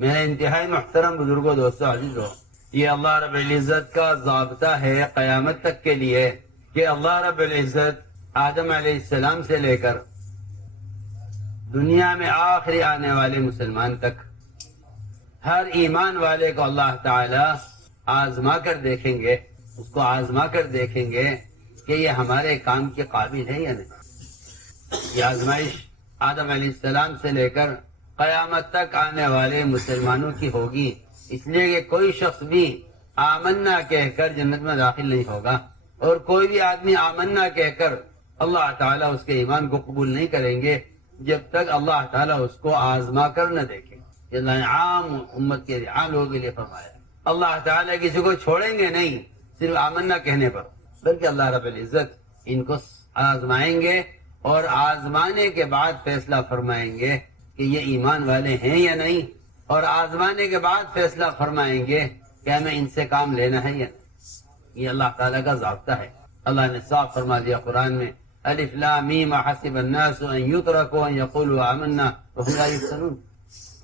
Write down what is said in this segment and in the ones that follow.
میرے انتہائی محترم بزرگوں، دوستوں، عزیزوں، یہ اللہ رب العزت کا ضابطہ ہے قیامت تک کے لیے کہ اللہ رب العزت آدم علیہ السلام سے لے کر دنیا میں آخری آنے والے مسلمان تک ہر ایمان والے کو اللہ تعالی آزما کر دیکھیں گے، اس کو آزما کر دیکھیں گے کہ یہ ہمارے کام کے قابل ہے یا نہیں۔ یہ آزمائش آدم علیہ السلام سے لے کر قیامت تک آنے والے مسلمانوں کی ہوگی، اس لیے کہ کوئی شخص بھی آمنا کہہ کر جنت میں داخل نہیں ہوگا، اور کوئی بھی آدمی آمنا کہہ کر اللہ تعالیٰ اس کے ایمان کو قبول نہیں کریں گے جب تک اللہ تعالیٰ اس کو آزما کر نہ دیکھیں۔ یہ اللہ نے عام امت کے لیے، عام لوگوں کے لیے فرمایا، اللہ تعالیٰ کسی کو چھوڑیں گے نہیں صرف آمنا کہنے پر، بلکہ اللہ رب العزت ان کو آزمائیں گے اور آزمانے کے بعد فیصلہ فرمائیں گے کہ یہ ایمان والے ہیں یا نہیں، اور آزمانے کے بعد فیصلہ فرمائیں گے کہ ہمیں ان سے کام لینا ہے یا نہیں۔ یہ اللہ تعالیٰ کا ضابطہ ہے۔ اللہ نے صاف فرما دیا قرآن میں، الف لام میم حسب الناس ان یترکوا ان یقولوا آمنا وهم لا یفتنون۔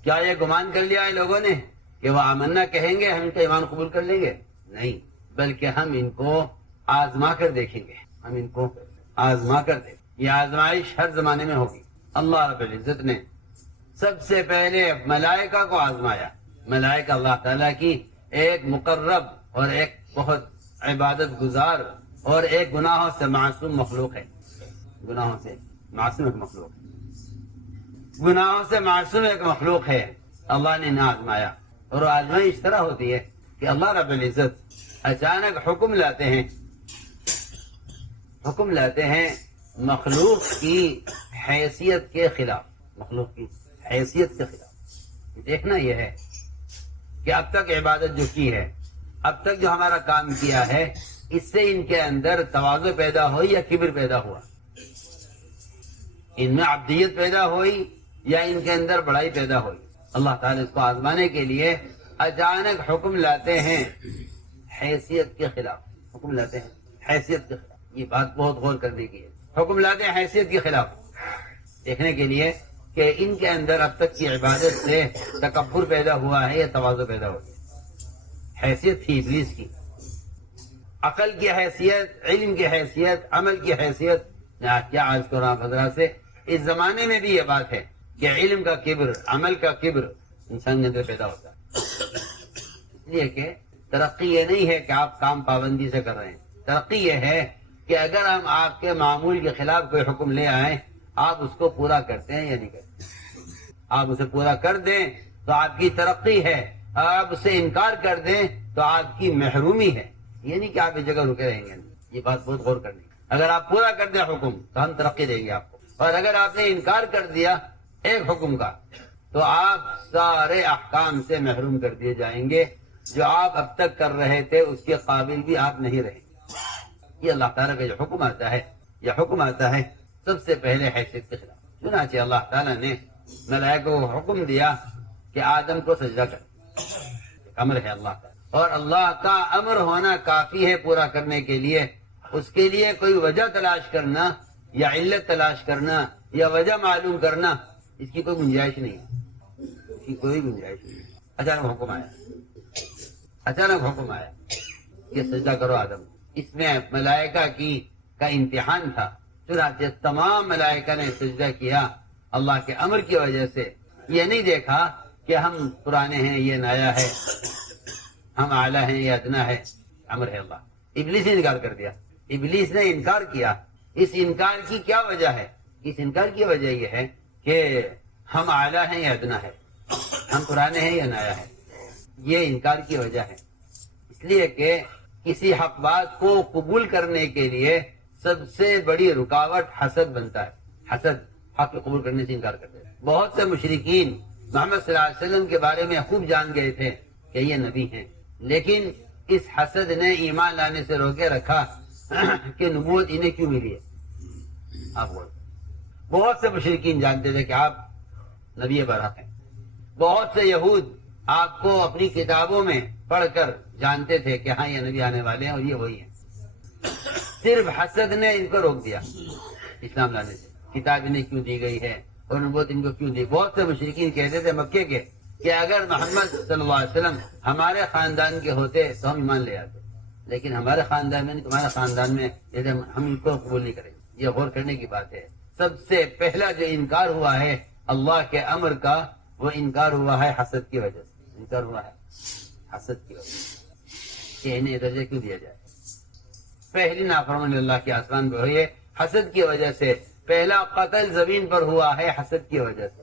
کیا یہ گمان کر لیا ہے لوگوں نے کہ وہ آمنا کہیں گے ہم ان کا ایمان قبول کر لیں گے؟ نہیں، بلکہ ہم ان کو آزما کر دیکھیں گے، ہم ان کو آزما کر دیکھیں۔ یہ آزمائش ہر زمانے میں ہوگی۔ اللہ رب العزت نے سب سے پہلے ملائکہ کو آزمایا۔ ملائکہ اللہ تعالیٰ کی ایک مقرب اور ایک بہت عبادت گزار اور ایک گناہوں سے معصوم مخلوق ہے، گناہوں سے معصوم ایک مخلوق ہے، گناہوں سے معصوم ایک مخلوق ہے۔ اللہ نے نہ آزمایا، اور وہ آزمائی اس طرح ہوتی ہے کہ اللہ رب العزت اچانک حکم لاتے ہیں مخلوق کی حیثیت کے خلاف، مخلوق کی حیثیت کے خلاف۔ دیکھنا یہ ہے کہ اب تک عبادت جو کی ہے، اب تک جو ہمارا کام کیا ہے، اس سے ان کے اندر تواضع پیدا ہوئی یا کبر پیدا ہوا، ان میں عبدیت پیدا ہوئی یا ان کے اندر بڑائی پیدا ہوئی۔ اللہ تعالیٰ اس کو آزمانے کے لیے اچانک حکم لاتے ہیں حیثیت کے خلاف، حکم لاتے ہیں حیثیت کے خلاف۔ یہ بات بہت غور کرنے کی ہے، حکم لاتے ہیں حیثیت کے خلاف، دیکھنے کے لیے کہ ان کے اندر اب تک کی عبادت سے تکبر پیدا ہوا ہے یا تواضع پیدا ہوا ہے۔ حیثیت تھی ابلیس کی، عقل کی حیثیت، علم کی حیثیت، عمل کی حیثیت۔ کیا آج قرآن حضرات سے اس زمانے میں بھی یہ بات ہے کہ علم کا کبر، عمل کا کبر انسان کے اندر پیدا ہوتا ہے۔ اس لیے کہ ترقی یہ نہیں ہے کہ آپ کام پابندی سے کر رہے ہیں، ترقی یہ ہے کہ اگر ہم آپ کے معمول کے خلاف کوئی حکم لے آئیں، آپ اس کو پورا کرتے ہیں یا نہیں کرتے۔ آپ اسے پورا کر دیں تو آپ کی ترقی ہے، آپ اسے انکار کر دیں تو آپ کی محرومی ہے۔ یہ نہیں کہ آپ اس جگہ رکے رہیں گے، یہ بات بہت غور کرنی۔ اگر آپ پورا کر دیں حکم تو ہم ترقی دیں گے آپ کو، اور اگر آپ نے انکار کر دیا ایک حکم کا تو آپ سارے احکام سے محروم کر دیے جائیں گے۔ جو آپ اب تک کر رہے تھے اس کے قابل بھی آپ نہیں رہیں گے۔ یہ اللہ تعالیٰ کا جو حکم آتا ہے سب سے پہلے حیثیت کے خلاف۔ چنانچہ اللہ تعالیٰ نے ملائکہ کو حکم دیا کہ آدم کو سجدہ کر، امر ہے اللہ کا، اور اللہ کا امر ہونا کافی ہے پورا کرنے کے لیے۔ اس کے لیے کوئی وجہ تلاش کرنا یا علت تلاش کرنا یا وجہ معلوم کرنا، اس کی کوئی گنجائش نہیں ہے، اس کی کوئی گنجائش نہیں ہے۔ اچانک حکم آیا کہ سجدہ کرو آدم۔ اس میں ملائکہ کا امتحان تھا، چنانچہ تمام ملائکہ نے سجدہ کیا اللہ کے امر کی وجہ سے۔ یہ نہیں دیکھا کہ ہم پرانے ہیں، یہ نیا ہے، ہم اعلیٰ ہیں یا ادنا ہے، امر ہے اللہ۔ ابلیس نے انکار کر دیا، ابلیس نے انکار کیا۔ اس انکار کی کیا وجہ ہے؟ اس انکار کی وجہ یہ ہے کہ ہم اعلیٰ ہیں یا ادنا ہے، ہم پرانے ہیں یا نیا ہے، یہ انکار کی وجہ ہے۔ اس لیے کہ کسی حق بات کو قبول کرنے کے لیے سب سے بڑی رکاوٹ حسد بنتا ہے۔ حسد حق کو قبول کرنے سے انکار کرتے ہیں۔ بہت سے مشرکین محمد صلی اللہ علیہ وسلم کے بارے میں خوب جان گئے تھے کہ یہ نبی ہیں، لیکن اس حسد نے ایمان لانے سے روکے رکھا کہ نبوت انہیں کیوں ملی ہے۔ آپ بہت سے مشرکین جانتے تھے کہ آپ نبی برحق ہیں، بہت سے یہود آپ کو اپنی کتابوں میں پڑھ کر جانتے تھے کہ ہاں یہ نبی آنے والے ہیں اور یہ وہی ہیں۔ صرف حسد نے ان کو روک دیا اسلام لانے سے۔ کتاب انہیں کیوں دی گئی ہے اور نبوت ان کو کیوں دی؟ بہت سے مشرکین کہتے تھے مکے کے کہ اگر محمد صلی اللہ علیہ وسلم ہمارے خاندان کے ہوتے تو ہم ایمان لے آتے، لیکن ہمارے خاندان میں نہیں، تمہارے خاندان میں، ہم ان کو قبول نہیں کریں گے۔ یہ غور کرنے کی بات ہے۔ سب سے پہلا جو انکار ہوا ہے اللہ کے امر کا، وہ انکار ہوا ہے حسد کی وجہ سے، انکار ہوا ہے حسد کی وجہ سے کہ انہیں درجہ کیوں دیا جائے۔ پہلی نافرمانی اللہ کے آسمان پہ ہوئی ہے حسد کی وجہ سے۔ پہلا قتل زمین پر ہوا ہے حسد کی وجہ سے۔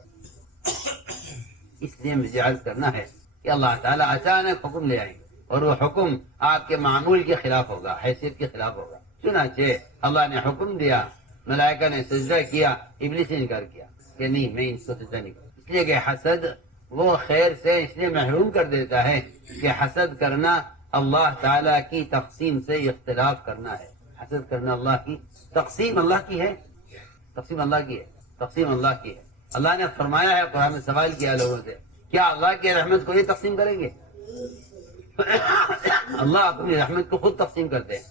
اس لیے مجھے عرض کرنا ہے کہ اللہ تعالیٰ اچانک حکم لے آئیں گے، اور وہ حکم آپ کے معمول کے خلاف ہوگا، حیثیت کے خلاف ہوگا۔ چنانچہ اللہ نے حکم دیا، ملائکہ نے سجدہ کیا، ابلیس نے انکار کیا کہ نہیں، میں ان کو سجدہ نہیں کروں، اس لیے کہ حسد وہ خیر سے اس لیے محروم کر دیتا ہے کہ حسد کرنا اللہ تعالیٰ کی تقسیم سے اختلاف کرنا ہے۔ حسد کرنا اللہ کی تقسیم، اللہ کی ہے، تقسیم اللہ کی ہے، تقسیم اللہ کی ہے۔ اللہ نے فرمایا ہے، قرآن میں سوال کیا لوگوں سے، کیا اللہ کی رحمت کو یہ تقسیم کریں گے؟ اللہ اپنی رحمت کو خود تقسیم کرتے ہیں۔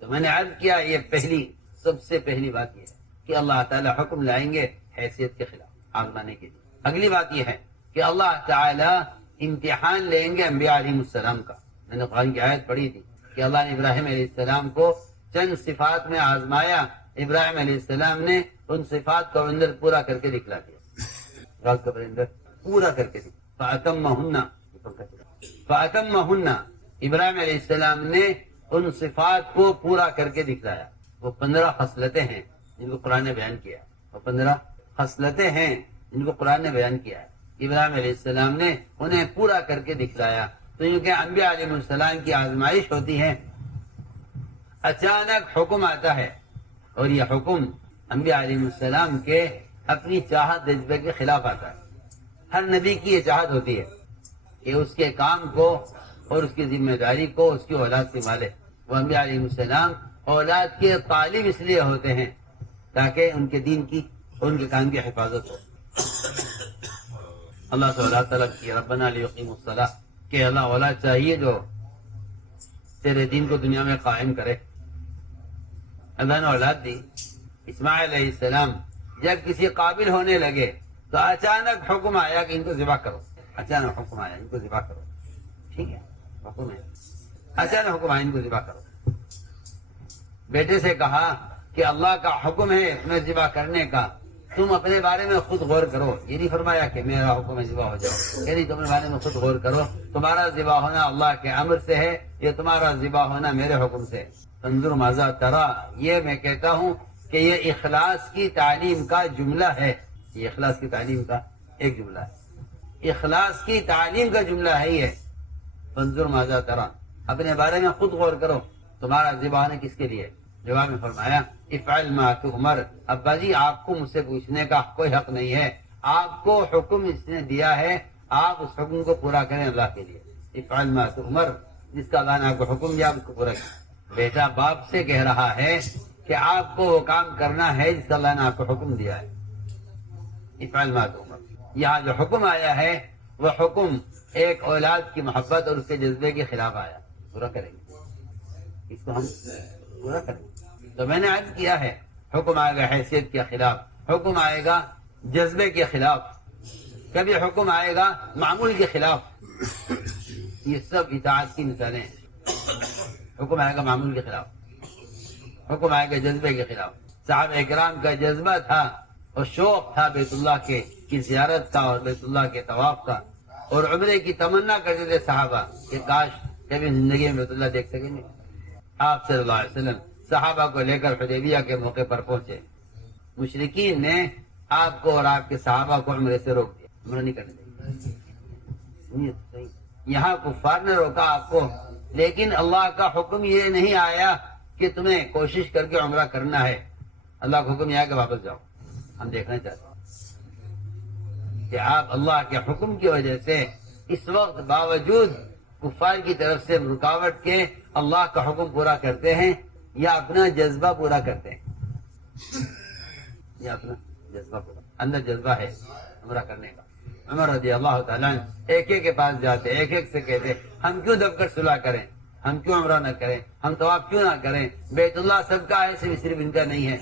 تو میں نے عرض کیا، یہ پہلی سب سے پہلی بات یہ ہے کہ اللہ تعالیٰ حکم لائیں گے حیثیت کے خلاف آزمانے کے لیے۔ اگلی بات یہ ہے کہ اللہ تعالیٰ امتحان لیں گے انبیاء علیہ السلام کا۔ میں نے قرآن کی آیت پڑھی تھی کہ اللہ نے ابراہیم علیہ السلام کو چند صفات میں آزمایا، ابراہیم علیہ السلام نے ان صفات کو اندر پورا کر کے دکھلا دیا، رات کے اندر پورا کر کے دکھلا۔ فَأَتَمَّهُنَّ ابراہیم علیہ السلام نے ان صفات کو پورا کر کے دکھلایا۔ وہ 15 خصلتیں ہیں جن کو قرآن نے بیان کیا، وہ 15 خصلتیں ہیں جن کو قرآن نے بیان کیا ہے، ابراہیم علیہ السلام نے انہیں پورا کر کے دکھلایا۔ تو یہ کہ انبیاء علیہ السلام کی آزمائش ہوتی ہے، اچانک حکم آتا ہے، اور یہ حکم انبیاء علیہ السلام کے اپنی چاہت جذبے کے خلاف آتا ہے۔ ہر نبی کی یہ چاہت ہوتی ہے کہ اس کے کام کو اور اس کی ذمہ داری کو اس کی اولاد سنبھالے۔ وہ انبیاء علیہ السلام اولاد کے طالب اس لیے ہوتے ہیں تاکہ ان کے دین کی اور ان کے کام کی حفاظت ہو۔ اللہ سے اولاد طلب کی، ربنا لیقیموا الصلاۃ، کہ اللہ اولاد چاہیے جو تیرے دین کو دنیا میں قائم کرے۔ اللہ نے اولاد دی۔ اسماعیل علیہ السلام جب کسی قابل ہونے لگے تو اچانک حکم آیا کہ ان کو ذبح کرو، اچانک حکم آیا ان کو ذبح کرو، ٹھیک ہے، حکم ہے، اچانک حکم آیا ان کو ذبح کرو۔ بیٹے سے کہا کہ اللہ کا حکم ہے تمہیں ذبح کرنے کا، تم اپنے بارے میں خود غور کرو۔ یہ نہیں فرمایا کہ میرا حکم ہے ذبح ہو جاؤ، یعنی تم اپنے بارے میں خود غور کرو، تمہارا ذبح ہونا اللہ کے امر سے ہے، یہ تمہارا ذبح ہونا میرے حکم سے۔ انظر ماذا ترى، یہ میں کہتا ہوں کہ یہ اخلاص کی تعلیم کا جملہ ہے، یہ اخلاص کی تعلیم کا ایک جملہ ہے، اخلاص کی تعلیم کا جملہ ہے یہ۔ انظر ماذا ترى، اپنے بارے میں خود غور کرو، تمہارا ذبح ہونا کس کے لیے؟ جواب میں فرمایا افعل ما تؤمر، ابا جی آپ کو مجھ سے پوچھنے کا کوئی حق نہیں ہے، آپ کو حکم اس نے دیا ہے، آپ اس حکم کو پورا کریں اللہ کے لیے۔ افعل ما تؤمر، جس کا اللہ نے آپ کو حکم دیا آپ اس کو پورا کریں۔ بیٹا باپ سے کہہ رہا ہے کہ آپ کو وہ کام کرنا ہے جس کا اللہ نے آپ کو حکم دیا ہے۔ افعل ما تؤمر، یہاں جو حکم آیا ہے وہ حکم ایک اولاد کی محبت اور اس کے جذبے کے خلاف آیا، پورا کریں گے، اس کو ہم پورا کریں گے۔ تو میں نے عرض کیا ہے، حکم آئے گا حیثیت کے خلاف، حکم آئے گا جذبے کے خلاف، کبھی حکم آئے گا معمول کے خلاف۔ یہ سب اطاعت کی مثالیں ہیں۔ حکم آئے گا معمول کے خلاف، حکم آئے گا جذبے کے خلاف۔ صحابہ کرام کا جذبہ تھا اور شوق تھا بیت اللہ کی زیارت کا اور بیت اللہ کے طواف کا، اور عمرے کی تمنا کرتے تھے صحابہ کہ کاش کبھی زندگی میں بیت اللہ دیکھ سکیں گے۔ آپ صلی اللہ علیہ وسلم صحابہ کو لے کر حدیبیہ کے موقع پر پہنچے، مشرکین نے آپ کو اور آپ کے صحابہ کو عمرے سے روک دیا، عمرہ نہیں کرنے دیا۔ یہاں کفار نے روکا آپ کو، لیکن اللہ کا حکم یہ نہیں آیا کہ تمہیں کوشش کر کے عمرہ کرنا ہے، اللہ کا حکم یہ آیا کہ واپس جاؤ۔ ہم دیکھنا چاہتے ہیں کہ آپ اللہ کے حکم کی وجہ سے اس وقت باوجود کفار کی طرف سے رکاوٹ کے اللہ کا حکم پورا کرتے ہیں یا اپنا جذبہ پورا کرتے ہیں، یا اپنا جذبہ پورا، اندر جذبہ ہے عمرہ کرنے کا۔ عمر رضی اللہ تعالیٰ عنہ ایک ایک کے پاس جاتے، ایک ایک سے کہتے ہم کیوں دب کر صلح کریں، ہم کیوں عمرہ نہ کریں، ہم طواف کیوں نہ کریں، بیت اللہ سب کا ہے صرف ان کا نہیں ہے۔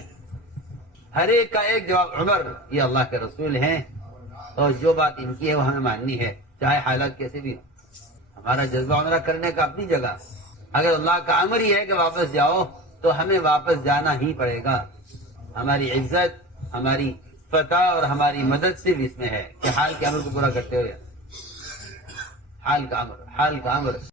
ہر ایک کا ایک جواب، عمر یہ اللہ کے رسول ہیں، اور جو بات ان کی ہے وہ ہمیں ماننی ہے، چاہے حالات کیسے بھی ہوں۔ ہمارا جذبہ عمرہ کرنے کا اپنی جگہ، اگر اللہ کا امر ہی ہے کہ واپس جاؤ تو ہمیں واپس جانا ہی پڑے گا۔ ہماری عزت، ہماری فتح اور ہماری مدد صرف اس میں ہے کہ حال کے امر کو پورا کرتے ہوئے، حال کا امر